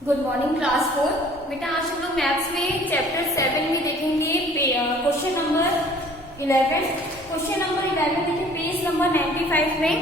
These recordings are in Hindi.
Good morning class 4। बेटा आज हम लोग मैथ्स में चैप्टर 7 में देखेंगे क्वेश्चन नंबर 11। क्वेश्चन नंबर 11 देखिए पेज नंबर 95 में।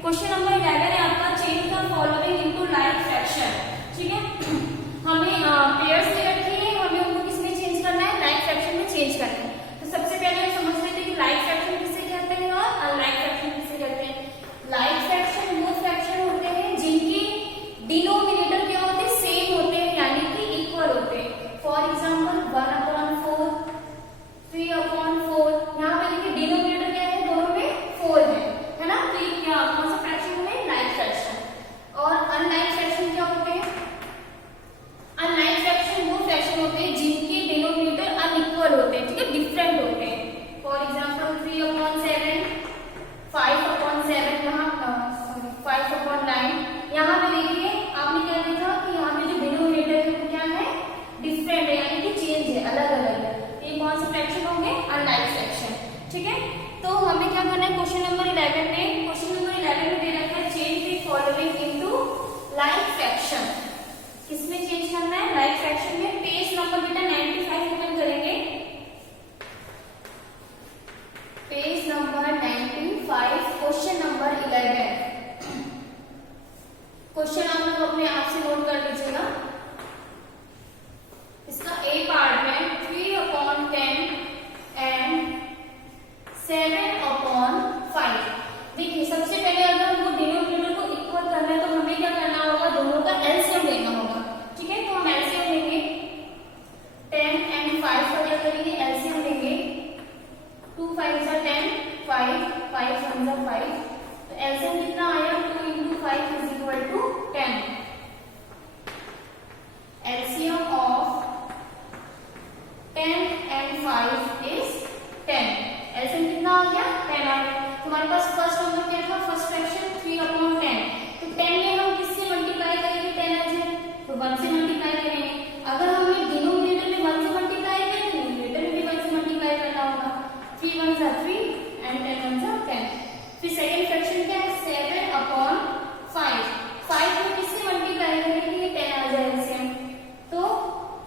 क्वेश्चन नंबर 11 है आपका change the following into like fraction. ठीक है, हमें पेयर्स में रखी है, हमें उनको किसमें चेंज करना है, लाइक फ्रैक्शन में चेंज करना है। तो सबसे पहले हम समझ लेते हैं कि लाइक फ्रैक्शन किसे कहते हैं और अनलाइक फ्रैक्शन किसे कहते हैं। लाइक फ्रैक्शन वो फ्रैक्शन होते हैं जिनकी डिनोमिनेटर क्या होते हैं, सेम होते हैं, यानी कि इक्वल होते हैं। For example 1/4, 3/4। यहाँ पे देखिए डिनोमिनेटर क्या है, दोनों में 4 है ना। तो ये क्या कौन सा फ्रैक्शन है, लाइक फ्रैक्शन। और अनलाइक फ्रैक्शन क्या होते हैं, अनलाइक फ्रैक्शन वो फ्रैक्शन होते हैं जिनके डिनोमिनेटर अनइक्वल होते हैं, ठीक है, डिफरेंट होते हैं। फॉर एग्जाम्पल 3/7, 5/7, यहाँ 5/9। यहाँ पे देखिए आपने क्या देखा कि यहाँ पे जो डिनोमिनेटर है वो क्या है, डिफरेंट है, यानी कि चेंज है, अलग अलग है। ये कौन से फ्रैक्शन होंगे, अनलाइक फ्रैक्शन। ठीक है, तो हमें क्या करना है क्वेश्चन नंबर 11 में। क्वेश्चन नंबर 11 में दे रखा है change the following into like fraction. किसमें चेंज करना है, लाइक फ्रैक्शन में। पेज नंबर बेटा 95 ओपन करेंगे, page number 95, question number 11। Question आप लोग अपने आप से नोट कर लीजिएगा। इसका ए पार्ट है 3/10 एंड 7/5। देखिए सबसे पहले अगर हमको डिनोमिनेटर को इक्वल करना है तो हमें क्या करना होगा, दोनों का एलसीएम लेना होगा। ठीक है, तो हम एलसीएम लेंगे, 10 एंड 5 का क्या करेंगे, एलसीएम लेंगे। 2 5 जा 10, 5 5 1 जा 5। तो एलसीएम कितना आया, 2 into 5 is equal to 10। LCM of 10 and 5 is 10। LCM कितना आ गया, 10 आ गया। तुम्हारे पास फर्स्ट नंबर क्या था, फर्स्ट फ्रैक्शन 3/10। तो 10 में हम किससे मल्टीप्लाई करेंगे, 10 आ जाए तो 1 से मल्टीप्लाई करेंगे। अगर हमने डिनोमिनेटर में 1 से मल्टीप्लाई किया तो न्यूमरेटर में भी 1 से मल्टीप्लाई करना होगा। 3 1 जा 3 एंड 10 1 जा 10। फिर सेकंड फ्रैक्शन क्या है, 7/5। 5 में किससे मल्टीप्लाई करेंगे, 10 आ जाए एलसीएम, तो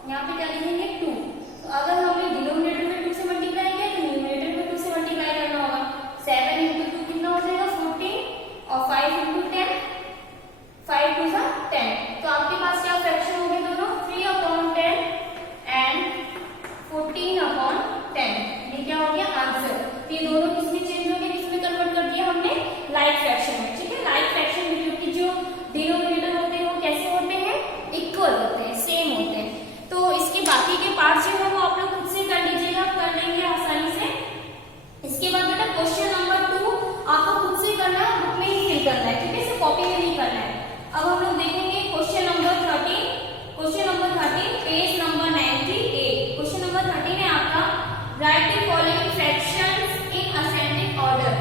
यहाँ पे क्या लिखेंगे 2। तो अगर हमने डिनोमिनेटर में 2 से मल्टीप्लाई किया तो न्यूमरेटर में 2 से मल्टीप्लाई करना होगा। 7 into 2 कितना हो जाएगा, 14, और 5 into 10, 5 2 जा 10। तो आपके पास क्या फ्रैक्शन हो गए दोनों, 3/10 एंड 14/10। ये क्या हो गया, आंसर। ये दोनों किसमें चेंज हो गए, किसमें कन्वर्ट कर दिया हमने, लाइक फ्रैक्शन में। ठीक है, लाइक फ्रैक्शन में क्योंकि जो डिनोमिनेटर होते हैं वो कैसे होते हैं, इक्वल होते हैं, सेम होते हैं। तो इसके बाकी के पार्ट जो है वो आप लोग खुद से कर लीजिएगा, कर लेंगे आसानी से। इसके बाद बेटा क्वेश्चन नंबर 2 आपको खुद से करना है, बुक में ही फिल करना है, ठीक है, इसे कॉपी में नहीं करना है। अब हम लोग देखेंगे question number 13। Question number 13 page number 98। Question number 13 है आपका right the following fractions in ascending order.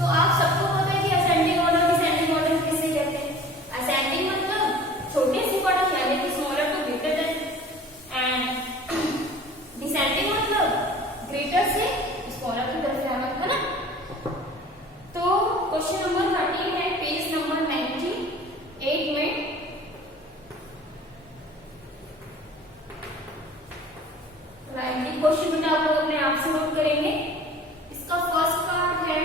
तो आप सबको पता है कि असेंडिंग ऑर्डर, डिसेंडिंग ऑर्डर किसे कहते हैं। असेंडिंग मतलब छोटे से बड़ा, यानी कि smaller to greater than, and descending मतलब ग्रेटर से स्मॉलर की तरफ जाना, है ना। तो क्वेश्चन नंबर 13 है पेज नंबर 98 में। क्वेश्चन बेटा आप लोग अपने आप से नोट करेंगे। इसका फर्स्ट पार्ट है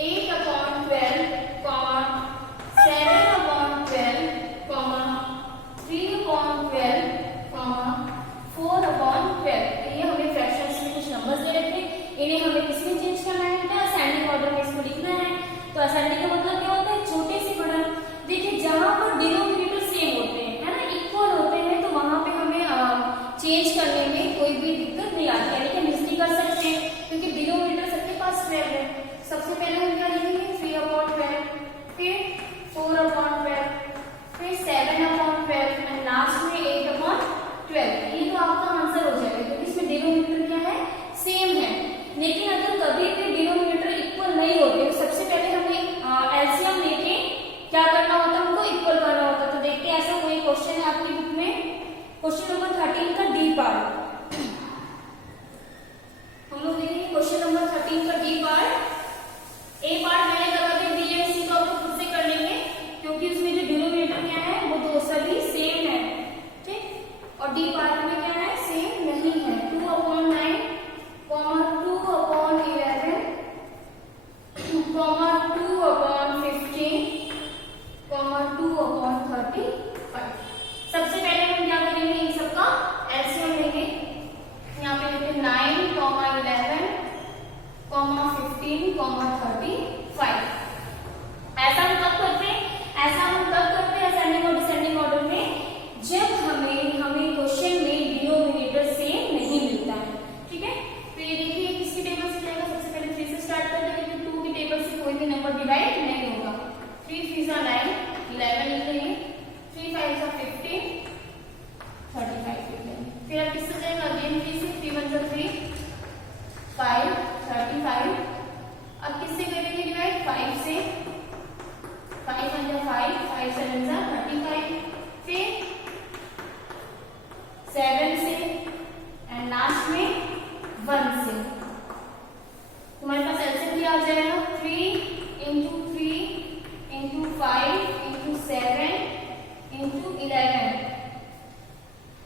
8/12, 7/12, 3/12, 4/12। ये हमें फ्रैक्शंस में कुछ नंबर्स दे रखे, इन्हें हमें किसमें चेंज करना है बेटा, असेंडिंग ऑर्डर में इसको लिखना है। तो असेंडिंग का मतलब क्या होता है, छोटे से बड़ा। देखिए जहां पर डिनोमिनेटर सेम होते हैं, है ना, इक्वल होते हैं, तो वहां पे हमें चेंज करने में कोई भी दिक्कत नहीं आती, यानी कि हम इजली कर सकते हैं क्योंकि डिनोमिनेटर सबके पास 12 है। सबसे पहले हम क्या लिखेंगे, 3/12, फिर 4/12, फिर 7/12 एंड लास्ट में 8/12। ये तो आपका आंसर हो जाएगा क्योंकि इसमें डिनोमिनेटर क्या है, सेम है। लेकिन अगर कभी भी डिनोमिनेटर इक्वल नहीं होते तो सबसे पहले हमें एलसीएम लेके क्या करना होता है, उनको इक्वल करना होता है। तो देखते हैं ऐसा कोई क्वेश्चन है आपकी बुक में, क्वेश्चन नंबर 13 का डी पार्ट। हम लोग देखेंगे क्वेश्चन नंबर 13 का डी पार्ट। ए पार्ट मैंने करवा के दिया, इसी को आप खुद से कर लेंगे क्योंकि उसमें जो डिनोमिनेटर क्या है वो दो सभी सेम है। और डी पार्ट में क्या है, सेम नहीं है। 2/9, 2/11, 2/15, 2/35। सबसे पहले हम क्या करेंगे, इन सबका एलसीएम लेंगे। यहाँ पे लिखते 9, 11, 15, 35। ऐसा हम कब करते हैं, असेंडिंग और डिसेंडिंग ऑर्डर में, जब हमें क्वेश्चन में डिनोमिनेटर सेम नहीं मिलता है। ठीक है, तो ये देखिए किसकी टेबल से जाएगा, सबसे पहले 3 से स्टार्ट करते हैं, क्योंकि 2 की टेबल से कोई भी नंबर डिवाइड नहीं होगा। 3 3 9, 11 लिख लेंगे, 3 5 15, 35 लिख लेंगे। फिर अब किससे जाएगा, अगेन 3 से, 3 1 3, 5 35। अब किससे करेंगे डिवाइड, 5 से, 5 1 5, 5 7 35। फिर 7 से, एंड लास्ट में 1 से। तुम्हारे पास एलसीएम क्या आ जाएगा, 3 × 3 × 5 × 7 × 11।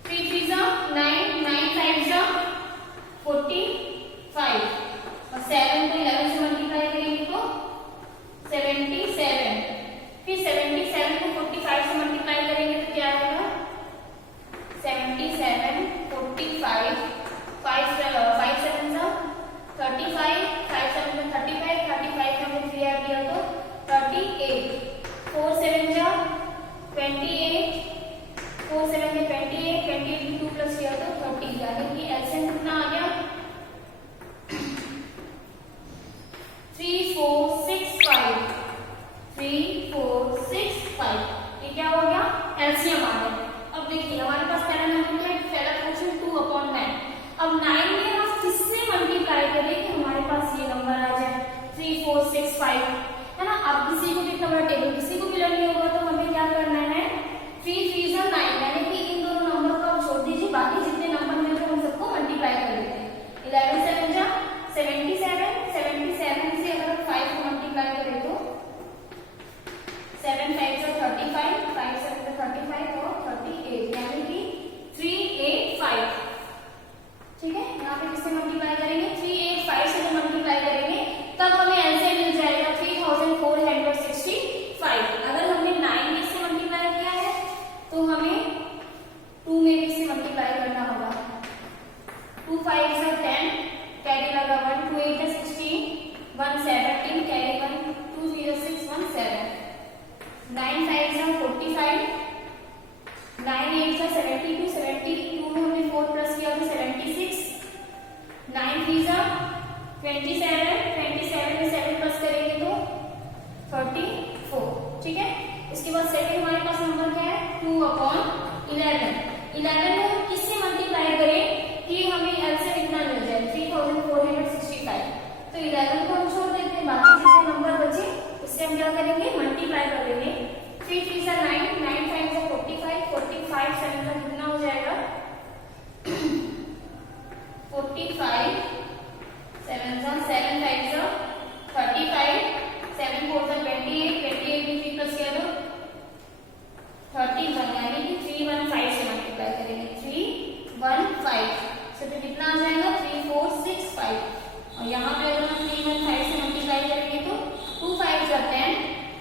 3 3 9, 9 5 45, और 7 को 11 से मल्टीप्लाई करेंगे तो 77। फिर 77 को 45 से मल्टीप्लाई करेंगे तो क्या आएगा, 77 45, 5 7 35, 5 7 35, 35 का हमने 3 ऐड किया तो 38, 4 7 28, 4 7 28, 28 में 2 प्लस किया तो 30, यानी कि एलसीएम कितना आ गया, 3 4 6 5, 3 4 6 5। ये क्या हो गया, एलसीएम आ गया। अब देखिए हमारे पास पहला नंबर क्या है, पहला क्वेश्चन 2/9। अब 9 में हम किससे मल्टीप्लाई करें कि हमारे पास ये नंबर आ जाए, 3 4 6 5, है ना। अब किसी को भी इतना बड़ा टेबल किसी को भी नहीं होगा, तो हमें क्या करना है, 3 3 9, यानी कि इन दोनों नंबर को आप छोड़ दीजिए, बाकी जितने नंबर मिलते हैं उन सबको मल्टीप्लाई कर देते हैं। 11 7 77, 77 से अगर 5 को मल्टीप्लाई करें तो 7 5 35, 5 7 35 और 38, यानी कि 385। ठीक है, यहाँ पे किससे मल्टीप्लाई करेंगे, 385 से जब मल्टीप्लाई करेंगे तब हमें एलसीएम मिल जाएगा 3465। अगर हमने 9 में से मल्टीप्लाई किया है तो हमें 2 में भी से मल्टीप्लाई करना होगा। 2 5 10, कैरी लगा 1, 2 8 16, 1 17, कैरी 1, 2 0 6 1 7, 9 5 45, 9 8 72, 72 में हमने 4 प्लस किया तो 76, 9 3 27, 27 में 7 प्लस करेंगे तो 34। ठीक है, इसके बाद सेकंड हमारे पास नंबर क्या है, 2/11। 11 में हम किससे मल्टीप्लाई करें कि हमें एलसीएम इतना मिल जाए, 3465। तो 11 को हम छोड़ देते हैं, बाकी जितने नंबर बचे उससे हम क्या करेंगे, मल्टीप्लाई कर देंगे। 3 3 9, 9 5 45, 45 7 का कितना हो जाएगा, 45, 7 7 5 35, 7 4 28, 28 में 3 प्लस किया तो 31, यानी कि 315 से मल्टीप्लाई करेंगे, 315 से तो कितना आ जाएगा, 3465। और यहाँ पे अगर हम 315 से मल्टीप्लाई करेंगे तो 2 5 10,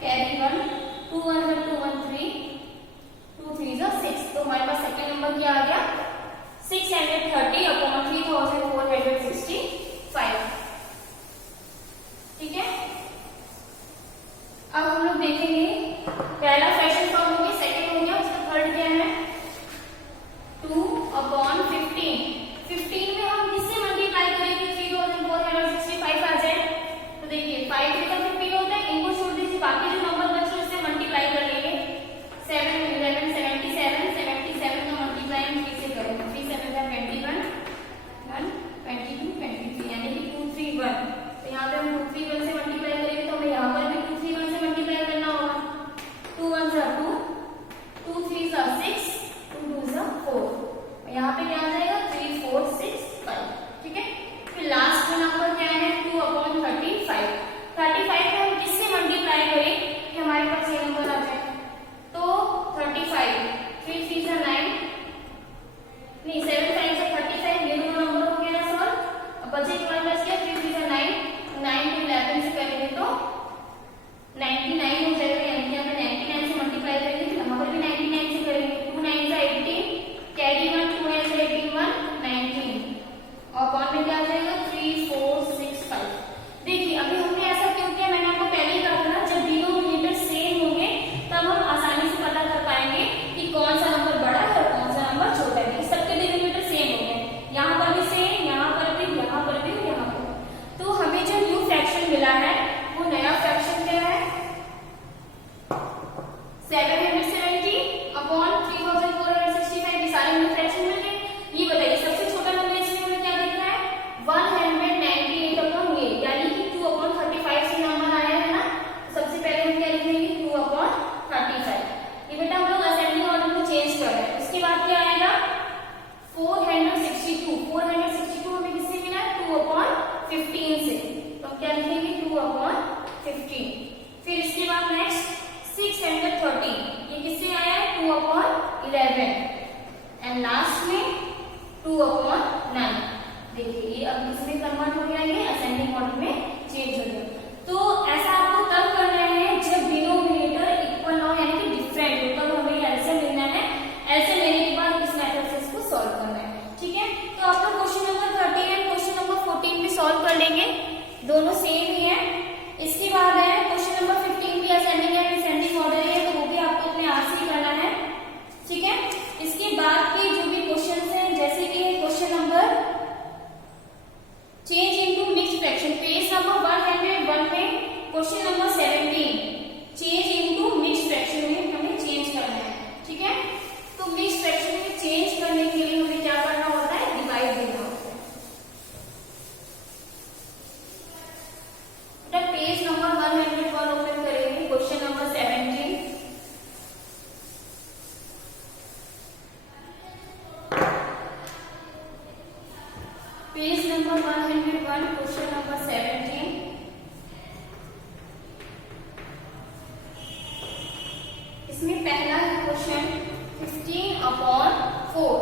कैरी 1, 2 1 2 1 3, 2 3 6। तो हमारे पास सेकंड नंबर क्या आ गया, 630/3465। ठीक है, अब हम लोग देखेंगे पहला फ्रैक्शन फॉर्म हो गया, सेकंड हो गया, उसका थर्ड क्या है, 2/15। 15 में हम किससे मल्टीप्लाई करेंगे, 3465 आ जाए। तो देखिए 5 3 15 होता है, इनको छोड़ दीजिए, बाकी जो नंबर बचे उससे मल्टीप्लाई कर लेंगे। 7 11 77, 77 का मल्टीप्लाई हम 3 से करेंगे, 3 7 21, 1 22 23, यानी कि 2 3 1। तो यहाँ पे हम 2 3 1 से मल्टीप्लाई करेंगे तो हमें यहाँ पर भी 2 3 1 से मल्टीप्लाई करना होगा। 2 1 570 अपॉन 3465, ये सारे हमें फ्रैक्शन में है। ये बताइए सबसे छोटा नंबर इसमें हमें क्या दिख रहा है 198 अपॉन ये, यानी कि 2/35 से नंबर आया है ना। सबसे पहले हम क्या लिखेंगे 2/35। ये बेटा हम लोग असेंडिंग ऑर्डर में चेंज कर रहे हैं। उसके बाद क्या आएगा 462 हमें किससे मिला 2/15 से, तो हम क्या लिखेंगे 2/15। फिर इसके बाद नेक्स्ट 630, ये किससे आया है 2/11, एंड लास्ट में 2/9। देखिए ये अब इसमें कन्वर्ट हो गया, ये असेंडिंग ऑर्डर में चेंज हो गया। तो ऐसा आपको तब करना है जब डिनोमिनेटर इक्वल ना हो, यानी कि डिफरेंट हो, तब हमें एलसीएम लेना है। एलसीएम लेने के बाद इस मेथड से इसको सॉल्व करना है, ठीक है। तो आप लोग question number 13 and question number 14 भी सॉल्व कर लेंगे, दोनों सेम ही है। इसके बाद है क्वेश्चन नंबर 15 भी असेंडिंग एंड डिसेंडिंग ऑर्डर है, तो वो भी आपको अपने आप से ही करना है, ठीक है। इसके बाद के जो भी क्वेश्चन है, जैसे कि question number change into mixed fraction, page number 101 में question number 17 change into mixed fraction में हमें चेंज करना है, ठीक है। तो मिक्स्ड फ्रैक्शन में चेंज करने के लिए हमें क्या करना होता है डिवाइड देना होता है। पेज नंबर 101 ओपन करेंगे, question number 17। Page number 101 question number 17। इसमें पहला क्वेश्चन 15/4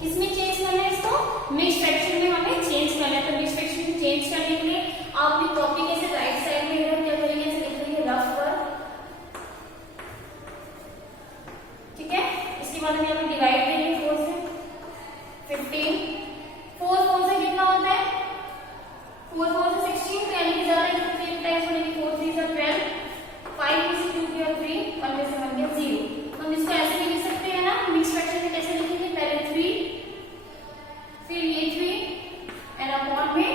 किसमें चेंज करना है, इसको मिक्स फ्रैक्शन में हमें चेंज करना है। तो मिक्स फ्रैक्शन में चेंज करने के लिए आप अपनी कॉपी के से राइट साइड में इधर क्या करेंगे, ऐसे लिखेंगे रफ पर, ठीक है। इसके बाद हम यहाँ पे डिवाइड करेंगे 4 से 15, 4 से कितना होता है 4 से 16, तो यानी कि ज्यादा 3 टाइम्स होने की 4 3 12, 5 में से 2 गया 3, 1 में से 1 गया 0। तो हम इसको ऐसे भी लिख सकते हैं ना, मिक्स फ्रैक्शन में कैसे लिखेंगे, पहले 3 फिर ये 3 एंड अपॉन में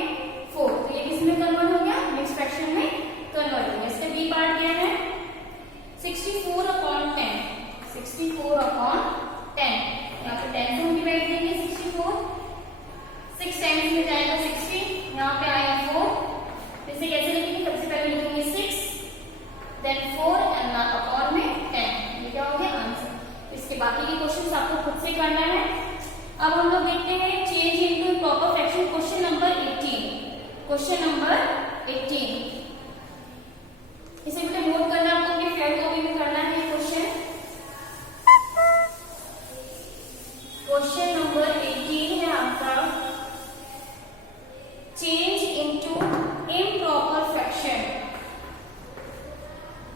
4, तो ये किसमें कन्वर्ट हो गया मिक्स फ्रैक्शन में कन्वर्ट हो गया। इसका बी पार्ट क्या है 64/10, 64/10, यहाँ पे 10 से हम डिवाइड करेंगे 64, 6 टाइम्स में जाएगा 60, यहाँ पे आएगा 4, इसे कैसे लिखेंगे, सबसे पहले लिखेंगे 6 देन 4 एंड अपॉन में 10, ये क्या हो गया आंसर। इसके बाकी के क्वेश्चंस आपको खुद से करना है। अब हम लोग देखते हैं change into proper fraction, question number 18, question number 18। इसे बेटा नोट करना, आपको अपनी फ्रेंड कॉपी में करना है क्वेश्चन। क्वेश्चन नंबर 18 है आपका change into improper fraction,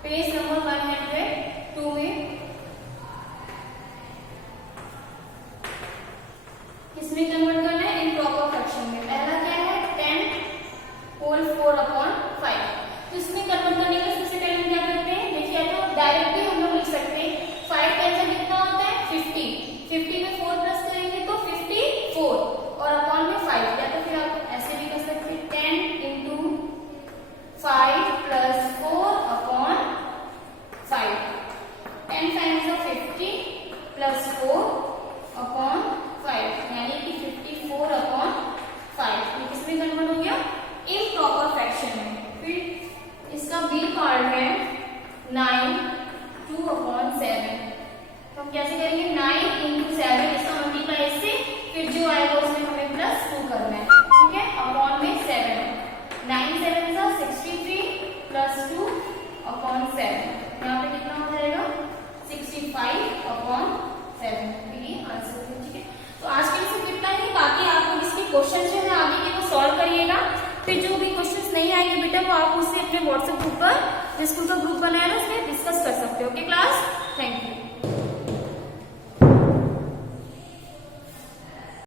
page number 102 में। किसमें कन्वर्ट करना है इम्प्रॉपर फ्रैक्शन में। पहला क्या है 10/4/5, तो इसमें कन्वर्ट करने के लिए सबसे पहले हम क्या करते हैं, देखिए तो डायरेक्ट भी हम लोग लिख सकते हैं, 5 टाइम्स कितना होता है 50, 50 में 4 प्लस करेंगे तो 54 और अपॉन में 5, या तो फिर आप ऐसे भी कर सकते हैं 10 × 5 + 4/5, 10 टाइम्स 50 + 4/5, यानी कि 54/5। ये किसमें कन्वर्ट हो गया इम्प्रॉपर फ्रैक्शन में। फिर इसका बी पार्ट है 9 2/7, तो हम कैसे करेंगे 9 × 7, इसका मल्टीप्लाई से फिर जो आएगा उसमें हमें +2 करना है, ठीक है, अपॉन में 7, 9 7 63 + 2/7, यहाँ पे कितना हो जाएगा 65/7, ये आंसर है, ठीक है। तो आज के लिए सिर्फ इतना ही, बाकी आप लोग इसके क्वेश्चन जो है आगे के वो सॉल्व करिएगा। फिर जो भी क्वेश्चंस नहीं आएंगे बेटा वो आप मुझसे अपने व्हाट्सएप ग्रुप पर, जो स्कूल का ग्रुप बनाया ना उसमें डिस्कस कर सकते हो। Okay class, thank you.